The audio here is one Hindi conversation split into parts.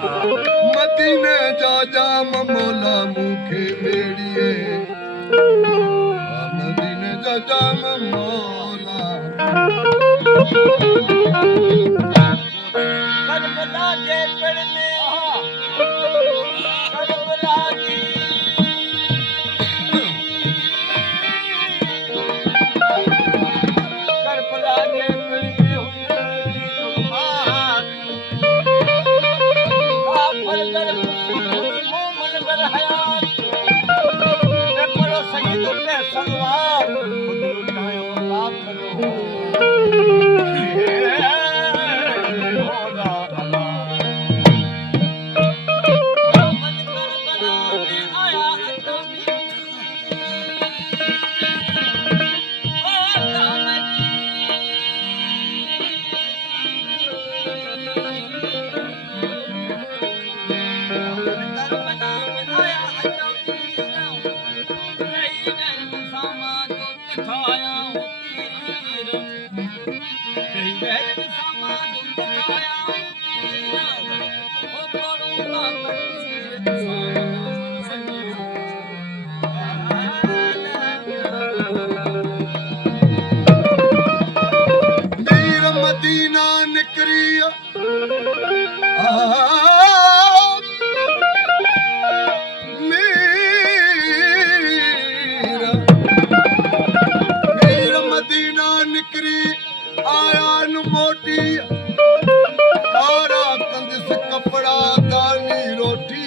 मदीने जा जाम मौला मुखे मेड़िए मदीने जा जाम मौला करबला जे पिण में करबला जी करबला जे पिण में हुई मां काफर कर मोमन कर हयात मैं पढ़ो सईद पे सलवार खुद लुटायो काफर मदीना निकरी मीर मदीना निकरी आया न मोटी कारा कंदिस कपड़ा दानी रोटी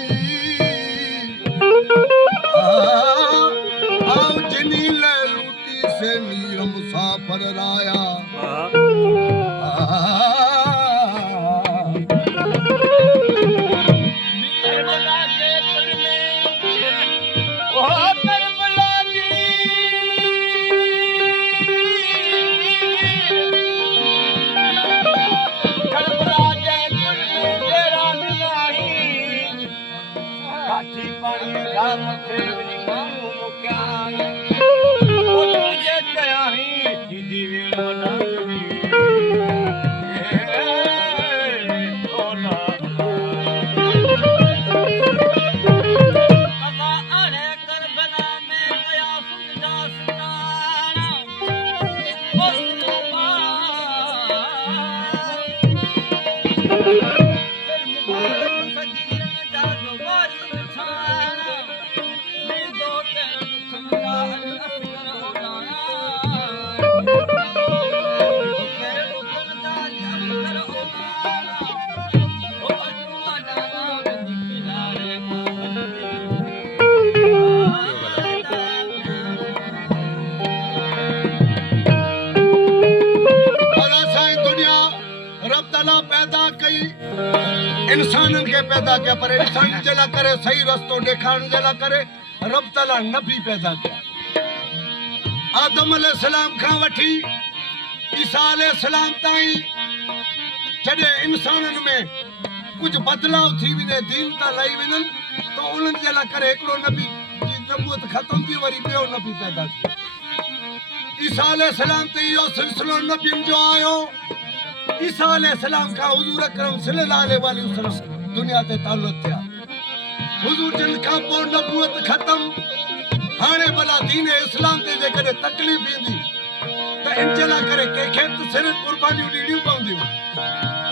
आओ जिनी ले लूटी से मीर मुसाफर राया इंसान के पैदा किया पर इंसान जला करे सही रस्तो दिखाने जला करे रब ताला नबी पैदा किया आदम अलैहिस्सलाम का वठी ईसा अलैहिस्सलाम ताई जडे इंसानन में कुछ बदलाव थी विने दीन ता लाई विनन तो उनन जला करे एकड़ो नबी जी नबूवत खत्म थी वरी बियो नबी पैदा थी ईसा अलैहिस्सलाम ते यो सिलसिलो नबीन जो आयो ईसा अलैहिस्सलाम का हुजूर अकरम सल्लल्लाहु अलैहि वसल्लम दुनिया ते ताल्लुक थिया हुजूर जन का पो नबूवत खत्म हाने भला दीन इस्लाम ते जे कदे तकलीफ ईंदी त इंजला करे के खे त सिर कुर्बानी ॾिणी पवंदी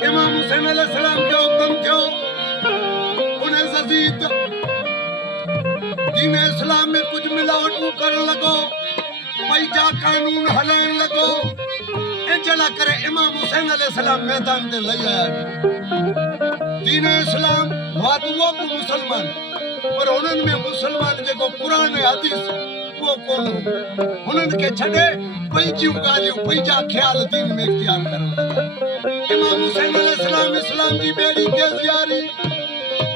इमाम हुसैन अलैहिस्सलाम जो हुक्म थियो उन जदीद दीन इस्लाम में कुछ मिलावट करण लगो पैजा कानून हलाइण लगो इंजला करे इमाम हुसैन अलैहिस्सलाम मैदान ते लई आया दीन इस्लाम वादुओ को मुसलमान पर उन्हन में मुसलमान जेको कुरान हदीस वो कोन उन्हन के छडे पंहिंजियूं ॻाल्हियूं पंहिंजा ख्याल दीन में इख्तियार करण इमाम हुसैन अलैहिस्सलाम इस्लाम जी बेड़ी के ज़ियारी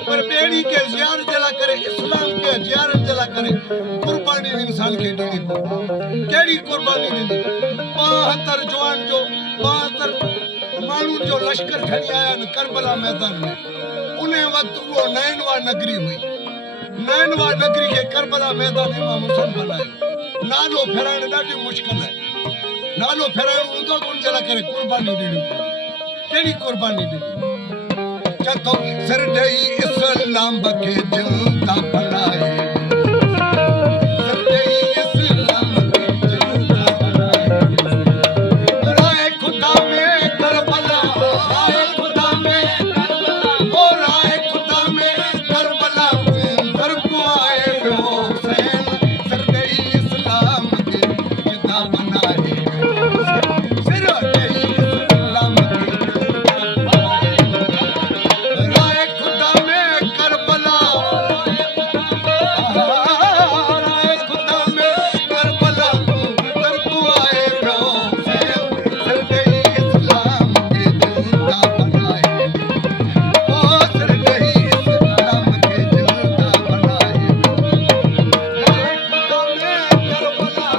पर बेड़ी के ज़ियार जला करे इस्लाम के ज़ियारत जला करे कुर्बानी इंसान के ॾिनी केड़ी कुर्बानी ॾिनी 72 जवान जो 72 माण्हुनि जो लश्कर खणी आया न करबला मैदान में उन वक्त वो नैनवा नगरी हुई नैनवा नगरी के करबला मैदान इमाम हुसैन बनायो नालो फेराइण ॾाढी मुश्किल है नालो फेराइण हूंदो त उन जे लाइ करे कुर्बानी ॾिनी केड़ी कुर्बानी ॾिनी जतो सिर ॾेई इस्लाम खे जिंदा बनाए सिर ॾेई इस्लाम खे जिंदा बनाए राहे खुदा में करबला राहे खुदा में करबला ओ राहे खुदा में करबला दर को आए पियो हुसैन सिर ॾेई इस्लाम खे जिंदा बनाए सिर ॾेई इस्लाम खे राहे खुदा में करबला राहे खुदा में करबला दर को आए पियो हुसैन सिर ॾेई इस्लाम खे जिंदा बनाए ओ सिर ॾेई इस्लाम खे जिंदा बनाए राहे खुदा में करबला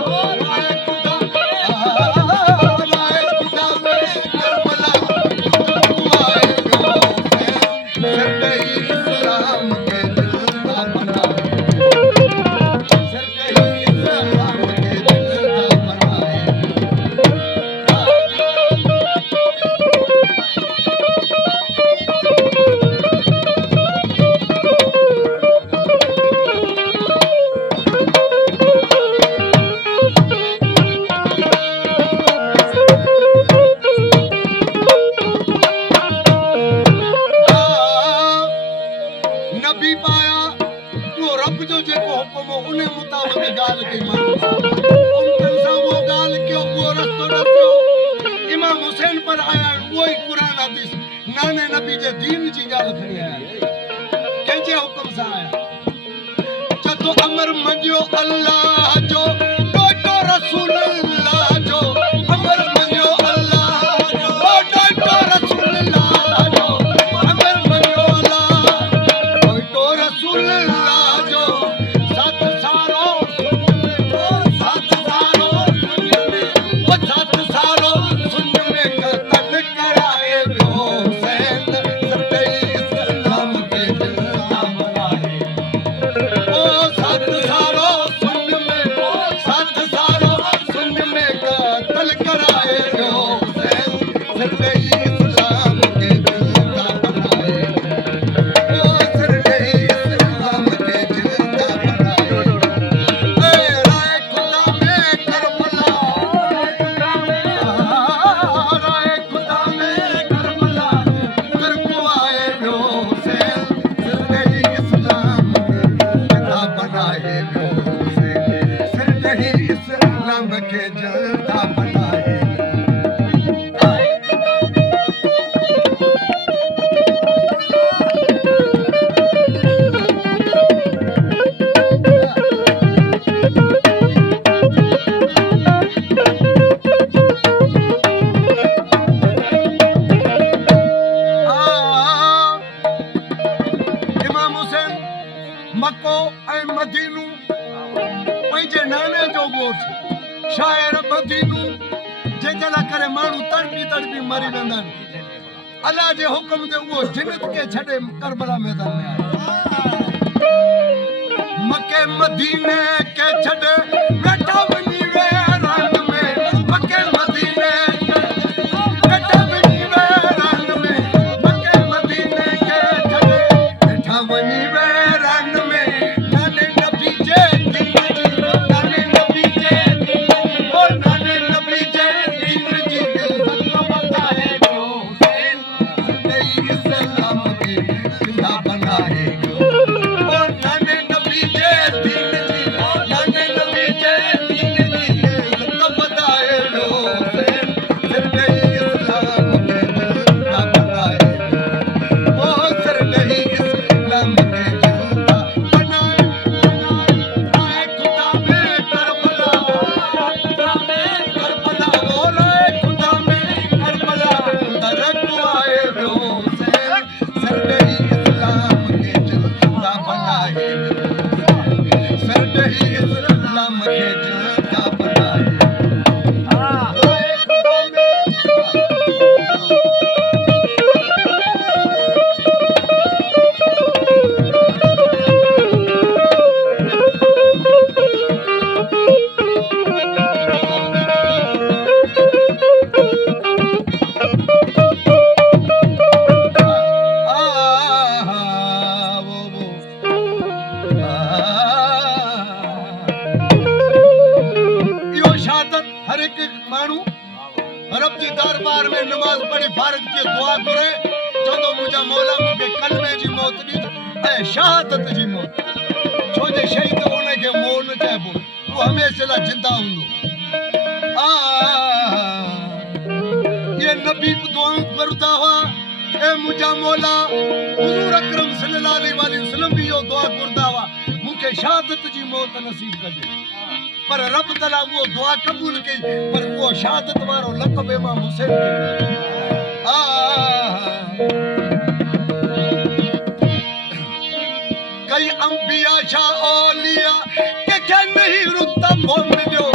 राहे खुदा में करबला दर को आए पियो हुसैन सिर ॾेई इस्लाम खे जिंदा बनाए सिर ॾेई इस्लाम खे जिंदा बनाए नबी पाया वो रब जो जेको हुकुम हो उन मुताबिक ॻाल्हि कई माण्हू उन्हनि सां उहो ॻाल्हि कयो उहो रस्तो ॾसियो इमाम हुसैन पर आया आहिनि उहो ई क़ुर हदीस नाने नबी जे दीन जी ॻाल्हि खणी आया आहिनि कंहिंजे हुकुम सां आया जतो अमर मञियो अल्लाह जो ॾोटो रसूल अल्लाह जो अमर मञियो अल्लाह जो ॾोटो रसूल अल्लाह जो अमर मञियो अल्लाह ॾोटो रसूल अल्लाह जो सत सारो सत सारो सुन में कतल कराए पियो हुसैन सिर ॾेई इस्लाम खे जिंदा बनाए ओ सत सारो सुन में कतल कराए पियो हुसैन सिर ॾेई इस्लाम खे जिंदा बनाए ओ सिर ॾेई इस्लाम खे जिंदा बनाए ए राहे खुदा में करबला राहे खुदा में करबला दर को आए पियो हुसैन सिर ॾेई इस्लाम खे जिंदा बनाए पियो हुसैन सिर ॾेई इस्लाम खे जिंदा बनाए इमाम हुसैन मको ऐं मदीनू पंहिंजे नाने जो ॻोठु शाइर मदीनू जंहिंजे लाइ करे माण्हू तड़पी तड़पी मरी वेंदा आहिनि अलाह जे हुकुम ते उहो जिनत खे छॾे करबला मैदान में आयो मके मदीने के छॾे वेठा वञी वे रंग में मके मदीने के वेठा वञी वे रंग में मके मदीने के छॾे वेठा वञी वे रंग में नाने नबी जे दीन जी नाने नबी जे दीन जी ओ नाने नबी जे दीन जी बताए पियो हुसैन सिर ॾेई इस्लाम खे जिंदा बनाए पियो ओ नाने नबी जे दीन जी नाने नबी जे दीन दरबार में नमाज पढ़ी फारग थी दुआ करे चंदो मुझा मौला मुके कलमे जी मौत दी ऐ शहादत जी मौत छो जे शहीद होने के मो न चइबो वो हमेशा ला जिंदा हुंदो ये नबी दुआ करदा हुआ ए मुझा मौला हुजूर अकरम सल्लल्लाहु अलैहि वसल्लम भी यो दुआ करदा हुआ मुके शहादत जी मौत नसीब कजे पर रब तआला वो दुआ कबूल कई पर वो शहादत वारो लक़ब इमाम हुसैन के कई अंबिया शाह औलिया के नहीं रुतबो मिलो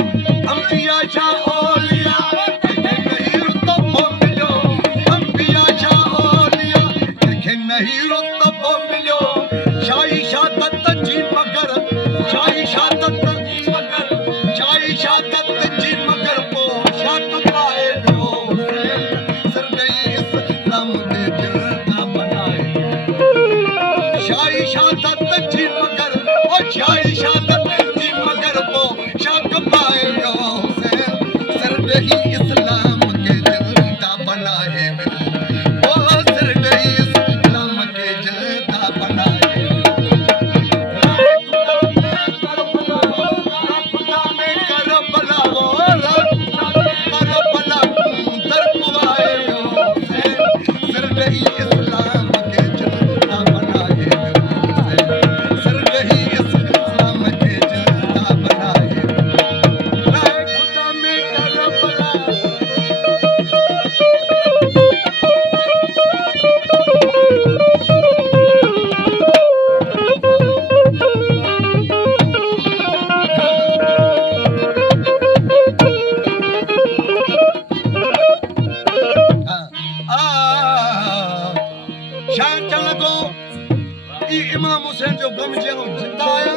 अंबिया शाह औलिया के नहीं रुतबो मिलो अंबिया शाह औलिया के नहीं रुतबो मिलो शाही शहादत जी मगर शाही शहादत शाही शहादत जी मगर को शाक पाए लो सर नहीं इस्लाम के दिल का बनाए शाही शहादत जी मगर और शाही शहादत जी मगर को शाक पाए लो सर नहीं इस्लाम के दिल का बनाए ओ सर नहीं इस्लाम के दिल का बनाए इमाम हुसैन जो गम जो जिंदा आया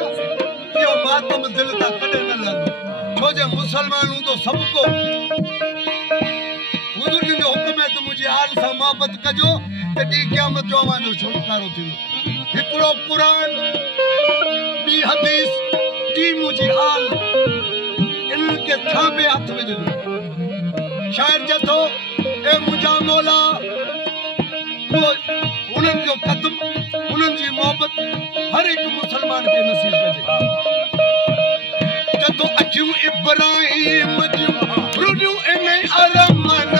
यो मातम दिल ता कदे न लगो छो जे मुसलमान हूं तो सबको हुजूर जो हुक्म है तो मुझे हाल सा मोहब्बत कजो ते दी क़यामत जो आवां जो छुटकारो थींदो हिकड़ो कुरान बी हदीस दी मुझे हाल इनके थामे हथ में दे शायर जथो ए मुझा मौला वो उन्हनि जो कदम उन्हनि जी मोहब्बत हर एक मुसलमान के नसीब कजे जदों अखियूं इब्राहिम जूं रुॾियूं इन अरमान